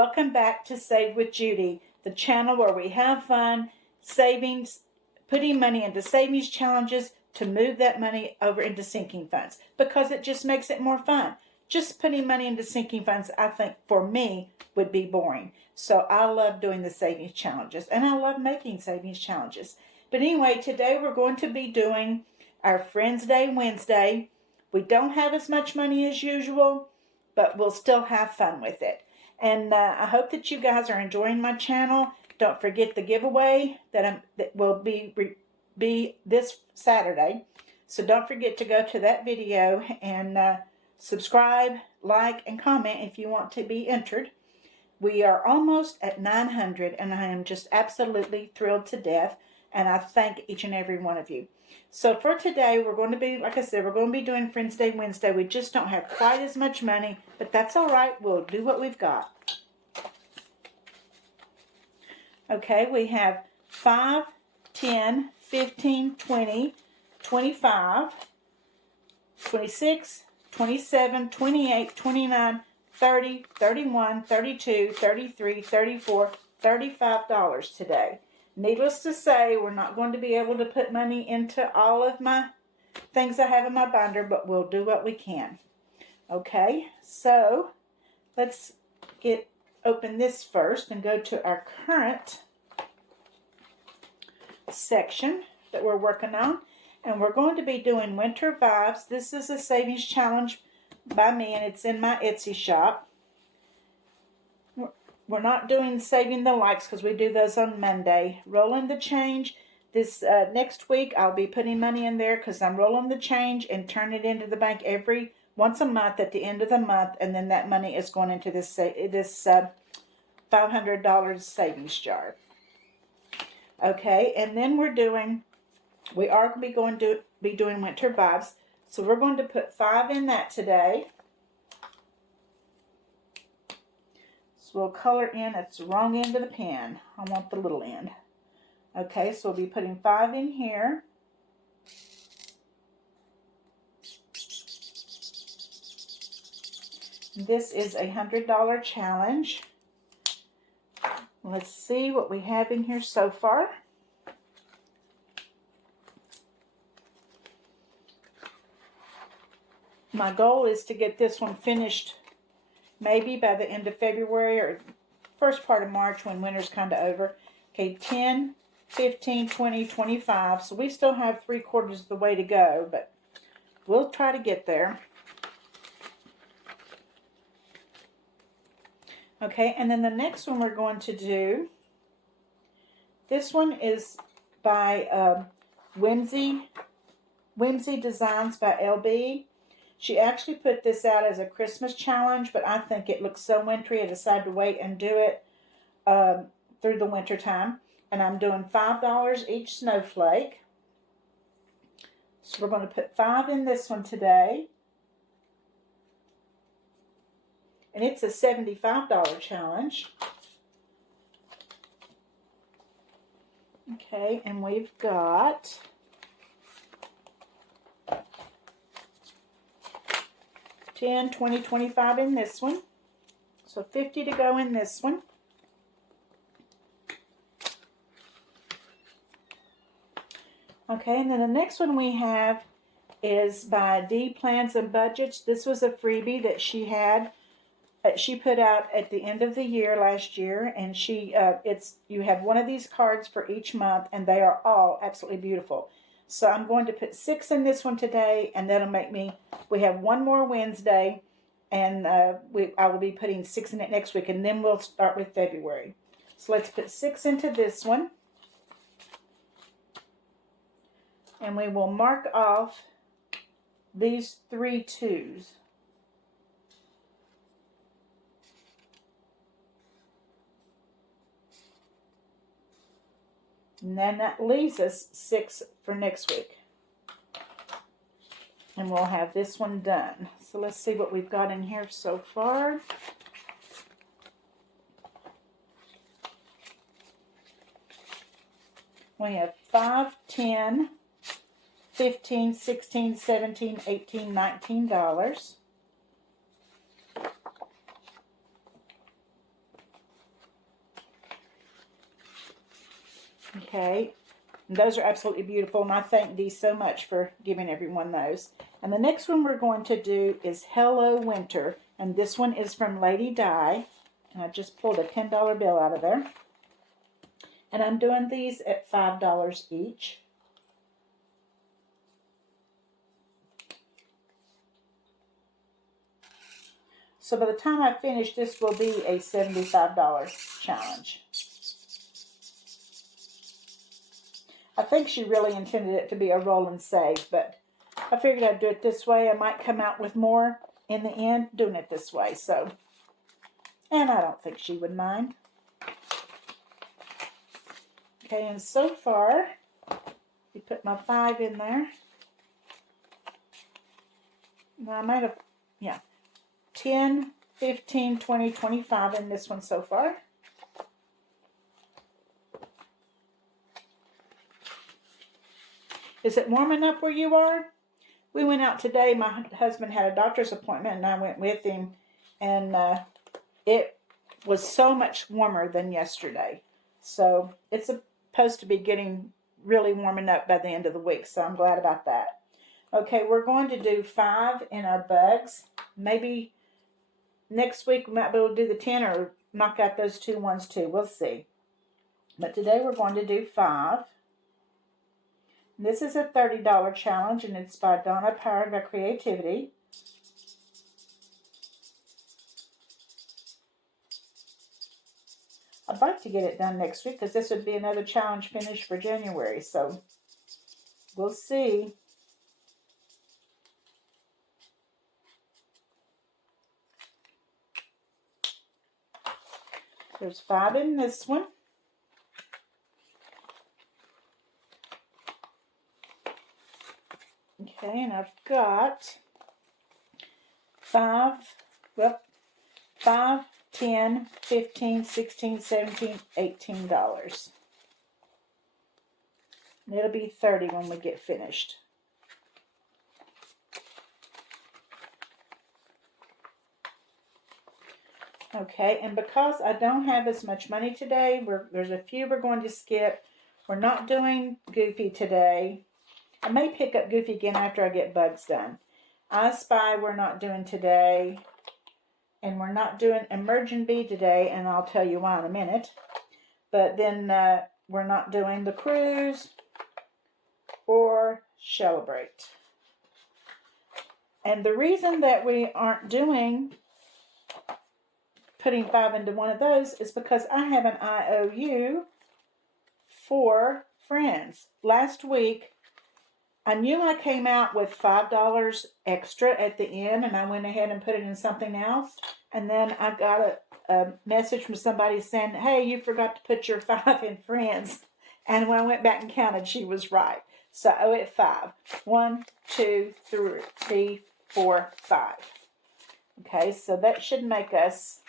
welcome back to Save with Judy, the channel where we have fun, savings, putting money into savings challenges to move that money over into sinking funds because it just makes it more fun. Just putting money into sinking funds, I think, for me, would be boring. So I love doing the savings challenges, and I love making savings challenges. But anyway, today we're going to be doing our Friendsday Wednesday. We don't have as much money as usual, but we'll still have fun with it. And I hope that you guys are enjoying my channel. Don't forget the giveaway that will be this Saturday. So don't forget to go to that video and subscribe, like, and comment if you want to be entered. We are almost at 900, and I am just absolutely thrilled to death. And I thank each and every one of you. So for today, we're going to be, like I said, we're going to be doing Friendsday Wednesday. We just don't have quite as much money, but that's all right. We'll do what we've got. Okay, we have 5, 10, 15, 20, 25, 26, 27, 28, 29, 30, 31, 32, 33, 34, $35 today. Needless to say, we're not going to be able to put money into all of my things I have in my binder, but we'll do what we can. Okay, so let's open this first and go to our current section that we're working on. And we're going to be doing Winter Vibes. This is a savings challenge by me, and it's in my Etsy shop. We're not doing saving the likes because we do those on Monday. Rolling the change. This next week I'll be putting money in there because I'm rolling the change and turn it into the bank once a month at the end of the month, and then that money is going into this $500 savings jar. Okay, and then we are going to be doing Winter Vibes. So we're going to put 5 in that today. So we'll color in, it's the wrong end of the pen. I want the little end. Okay, so we'll be putting 5 in here. This is a $100 challenge. Let's see what we have in here so far. My goal is to get this one finished maybe by the end of February or first part of March when winter's kind of over. Okay, 10, 15, 20, 25. So we still have 3/4 of the way to go, but we'll try to get there. Okay, and then the next one we're going to do, this one is by Whimsy Designs by LB. She actually put this out as a Christmas challenge, but I think it looks so wintry I decided to wait and do it through the winter time. And I'm doing $5 each snowflake. So we're going to put 5 in this one today. And it's a $75 challenge. Okay, and we've got 10, 20, 25 in this one. So 50 to go in this one. Okay, and then the next one we have is by D Plans and Budgets. This was a freebie that she had. She put out at the end of the year last year, and you have one of these cards for each month, and they are all absolutely beautiful. So I'm going to put 6 in this one today, and that'll make me, we have one more Wednesday, and I will be putting 6 in it next week, and then we'll start with February. So let's put 6 into this one. And we will mark off these 3 2s. And then that leaves us 6 for next week. And we'll have this one done. So let's see what we've got in here so far. We have 5, 10, 15, 16, 17, 18, $19. Okay. And those are absolutely beautiful, and I thank Dee so much for giving everyone those. And the next one we're going to do is Hello Winter, and this one is from Lady Di. And I just pulled a $10 bill out of there. And I'm doing these at $5 each. So by the time I finish, this will be a $75 challenge. I think she really intended it to be a roll and save, but I figured I'd do it this way. I might come out with more in the end doing it this way. So, and I don't think she would mind. Okay, and so far, we put my 5 in there. Now I might have, 10, 15, 20, 25 in this one so far. Is it warming up where you are? We went out today. My husband had a doctor's appointment, and I went with him. And it was so much warmer than yesterday. So it's supposed to be getting really warming up by the end of the week. So I'm glad about that. Okay, we're going to do 5 in our bugs. Maybe next week we might be able to do the 10 or knock out those 2 ones too. We'll see. But today we're going to do 5. This is a $30 challenge, and it's by Donna, Powered by Creativity. I'd like to get it done next week because this would be another challenge finish for January. So we'll see. There's 5 in this one. Okay, and I've got 5, 10, 15, 16, 17, $18. And it'll be 30 when we get finished. Okay, and because I don't have as much money today, there's a few we're going to skip. We're not doing Goofy today. I may pick up Goofy again after I get bugs done. I Spy we're not doing today. And we're not doing Emergent Bee today, and I'll tell you why in a minute. But then we're not doing the Cruise or Celebrate. And the reason that we aren't doing putting 5 into one of those is because I have an IOU for Friends. Last week, I knew I came out with $5 extra at the end, and I went ahead and put it in something else. And then I got a message from somebody saying, hey, you forgot to put your 5 in Friends. And when I went back and counted, she was right. So I owe it 5. 1, 2, 3, 4, 5. Okay, so that should make us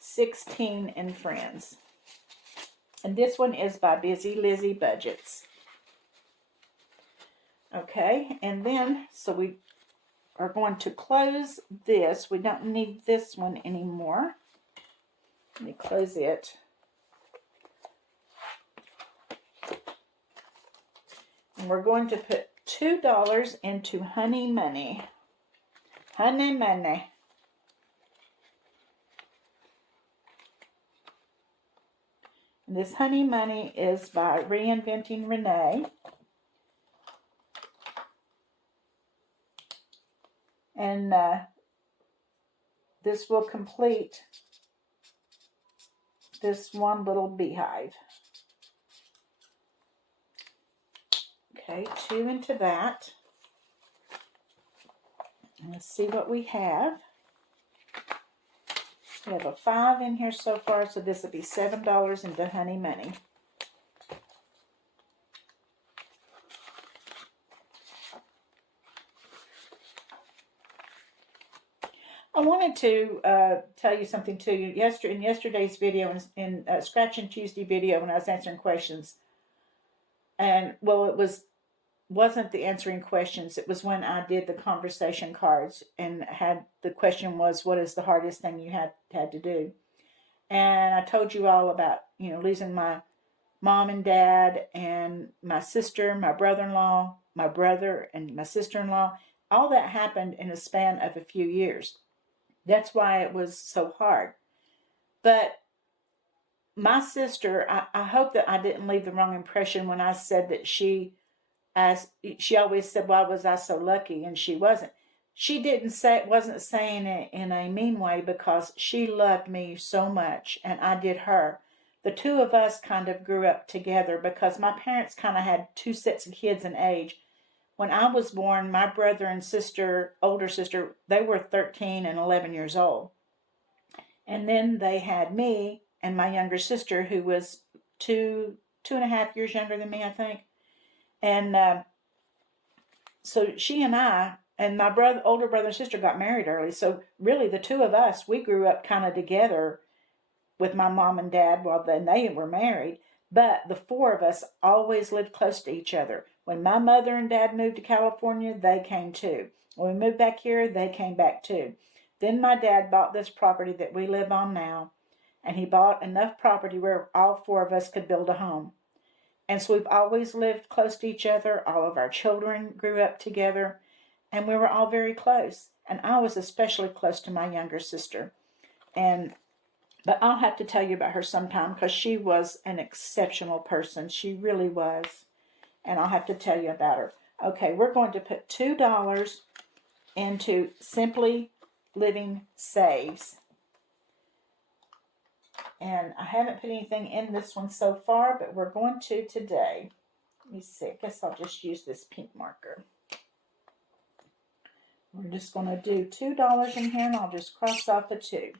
16 in Friends. And this one is by Busy Lizzie Budgets. Okay, and then, so we are going to close this. We don't need this one anymore. Let me close it. And we're going to put $2 into Honey Money. Honey Money. And this Honey Money is by Reinventing Renee. And this will complete this one little beehive. Okay, 2 into that. And let's see what we have. We have a 5 in here so far, so this will be $7 into Honey Money. I wanted to tell you something too. In yesterday's video, in Scratch and Tuesday video, when I was answering questions, and well, wasn't the answering questions. It was when I did the conversation cards, and the question was, what is the hardest thing you had to do? And I told you all about losing my mom and dad and my sister, my brother-in-law, my brother and my sister-in-law. All that happened in a span of a few years. That's why it was so hard. But my sister, I hope that I didn't leave the wrong impression when I said that she always said, why was I so lucky? And she wasn't. She wasn't saying it in a mean way, because she loved me so much and I did her. The two of us kind of grew up together because my parents kind of had two sets of kids in age. When I was born, my brother and sister, older sister, they were 13 and 11 years old. And then they had me and my younger sister, who was two and a half years younger than me, I think. And so she and I and my older brother and sister got married early. So really, the two of us, we grew up kind of together with my mom and dad while they were married. But the four of us always lived close to each other. When my mother and dad moved to California, they came too. When we moved back here, they came back too. Then my dad bought this property that we live on now, and he bought enough property where all four of us could build a home. And so we've always lived close to each other. All of our children grew up together, and we were all very close. And I was especially close to my younger sister. But I'll have to tell you about her sometime, because she was an exceptional person. She really was. And I'll have to tell you about her. Okay, we're going to put $2 into Simply Living Saves. And I haven't put anything in this one so far, but we're going to today. Let me see. I guess I'll just use this pink marker. We're just going to do $2 in here, and I'll just cross off a 2.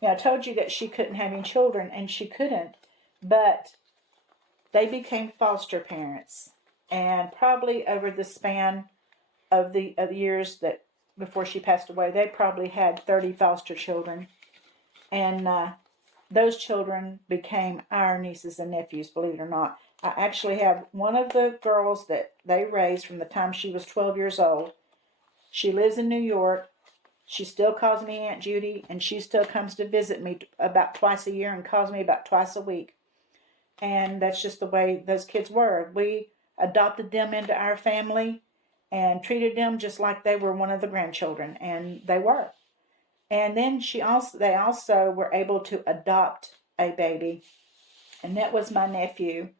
Now, I told you that she couldn't have any children, and she couldn't, but they became foster parents. And probably over the span of the years that before she passed away, they probably had 30 foster children. And those children became our nieces and nephews, believe it or not. I actually have one of the girls that they raised from the time she was 12 years old. She lives in New York. She still calls me Aunt Judy, and she still comes to visit me about twice a year and calls me about twice a week. And that's just the way those kids were. We adopted them into our family and treated them just like they were one of the grandchildren, and they were. And then they also were able to adopt a baby, and that was my nephew.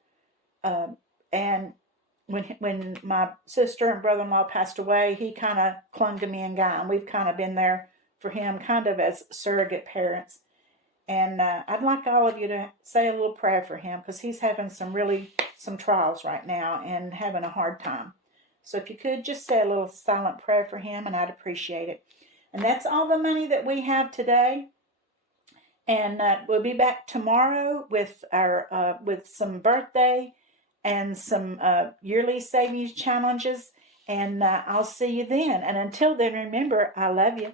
And when my sister and brother-in-law passed away, he kind of clung to me and Guy, and we've kind of been there for him, kind of as surrogate parents. And I'd like all of you to say a little prayer for him, because he's having some trials right now and having a hard time. So if you could just say a little silent prayer for him, and I'd appreciate it. And that's all the money that we have today. And we'll be back tomorrow with some birthday and some yearly savings challenges. And I'll see you then. And until then, remember, I love you.